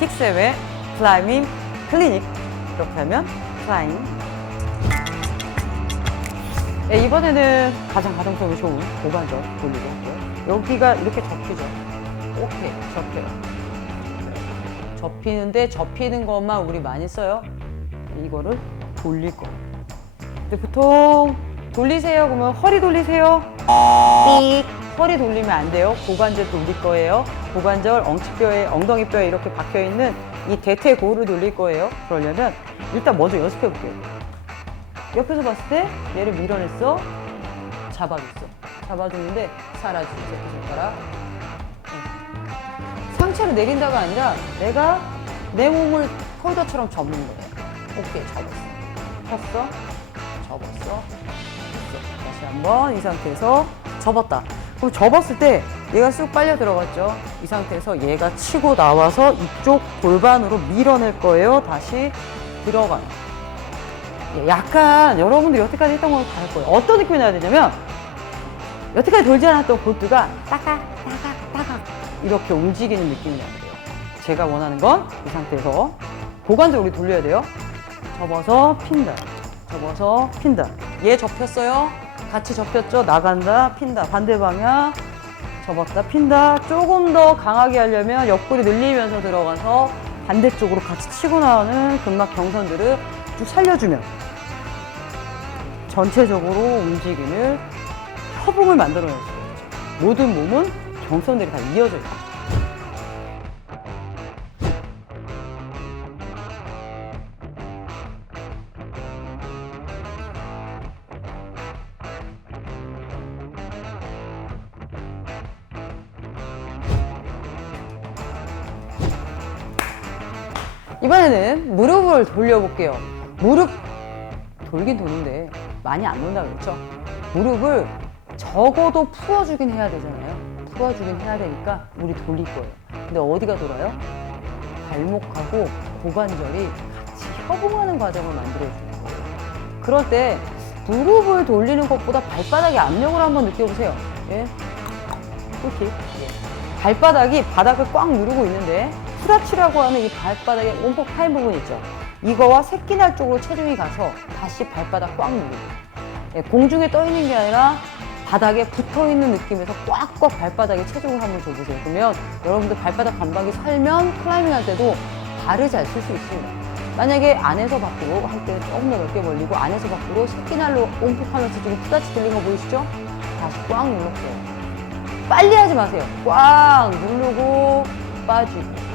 픽쌤의 클라이밍 클리닉 이렇게 하면 클라이밍 네, 이번에는 가장 가동성이 좋은 고관절 돌리고 할게요. 여기가 이렇게 접히죠. 오케이, 접혀요. 접히는데 접히는 것만 우리 많이 써요. 이거를 돌릴 거. 근데 보통 돌리세요 그러면 허리 돌리세요. 삑. 허리 돌리면 안 돼요. 고관절 돌릴 거예요. 고관절 엉치뼈에 엉덩이뼈에 이렇게 박혀 있는 이 대퇴고를 돌릴 거예요. 그러려면 일단 먼저 연습해 볼게요. 옆에서 봤을 때 얘를 밀어냈어. 잡아줬어. 잡아주는데 사라지죠. 새끼손가락. 응. 상체를 내린다가 아니라 내가 내 몸을 폴더처럼 접는 거예요. 오케이, 접었어. 폈어. 접었어. 다시 한번 이 상태에서 접었다. 그럼 접었을 때 얘가 쑥 빨려 들어갔죠. 이 상태에서 얘가 치고 나와서 이쪽 골반으로 밀어낼 거예요. 다시 들어가요. 예, 약간 여러분들이 여태까지 했던 거랑 다를 거예요. 어떤 느낌이 나야 되냐면 여태까지 돌지 않았던 볼트가 따각 따각 따각 이렇게 움직이는 느낌이 나야 돼요. 제가 원하는 건 이 상태에서 고관절 우리 돌려야 돼요. 접어서 핀다. 접어서 핀다. 얘 접혔어요. 같이 접혔죠. 나간다. 핀다. 반대 방향. 접었다. 핀다. 조금 더 강하게 하려면 옆구리 늘리면서 들어가서 반대쪽으로 같이 치고 나오는 근막 경선들을 쭉 살려주면 전체적으로 움직임을 협응을 있죠. 모든 몸은 경선들이 다 이어져 있어요. 이번에는 무릎을 돌려볼게요. 무릎 돌긴 도는데 많이 안 돈다 그랬죠? 무릎을 적어도 풀어주긴 해야 되잖아요. 풀어주긴 해야 되니까 우리 돌릴 거예요. 근데 어디가 돌아요? 발목하고 고관절이 같이 협응하는 과정을 만들어주는 거예요. 그럴 때 무릎을 돌리는 것보다 발바닥에 압력을 한번 느껴보세요. 예? 이렇게. 예. 발바닥이 바닥을 꽉 누르고 있는데 후라치라고 하는 이 발바닥에 온폭 파인 부분 있죠. 이거와 새끼날 쪽으로 체중이 가서 다시 발바닥 꽉 누르고 예, 공중에 떠 있는 게 아니라 바닥에 붙어 있는 느낌에서 꽉꽉 발바닥에 체중을 한번 줘보세요. 그러면 여러분들 발바닥 감각이 살면 클라이밍 할 때도 발을 잘 쓸 수 있습니다. 만약에 안에서 밖으로 할 때는 조금 더 넓게 벌리고 안에서 밖으로 새끼날로 온폭하면서 지금 후다치 들린 거 보이시죠? 다시 꽉 눌렀어요. 빨리 하지 마세요. 꽉 누르고 빠지고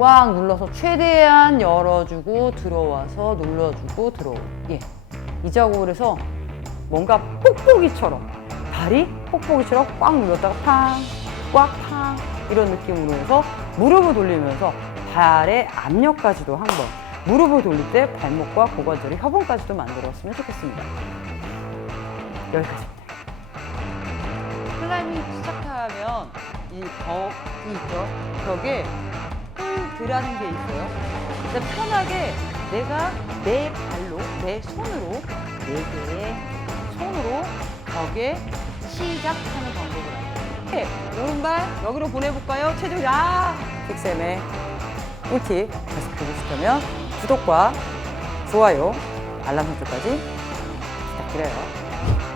꽉 눌러서 최대한 열어주고 들어와서 눌러주고 들어오고 예. 이 작업을 해서 뭔가 뽁뽁이처럼 발이 뽁뽁이처럼 꽉 눌렀다가 팡, 꽉 팡 이런 느낌으로 해서 무릎을 돌리면서 발의 압력까지도 한번 무릎을 돌릴 때 발목과 고관절의 협응까지도 만들었으면 좋겠습니다. 여기까지입니다. 클라이밍 시작하면 이 벽이 있죠. 벽에 홀드라는 게 있어요. 그래서 편하게 내가 내 발로, 내 손으로, 네 개의 손으로 벽에 시작하는 방법을 알려요. 네, 오른발 여기로 보내볼까요? 체중, 야! 픽쌤의 꿀팁 계속 보고 싶다면 구독과 좋아요, 알람 설정까지 부탁드려요.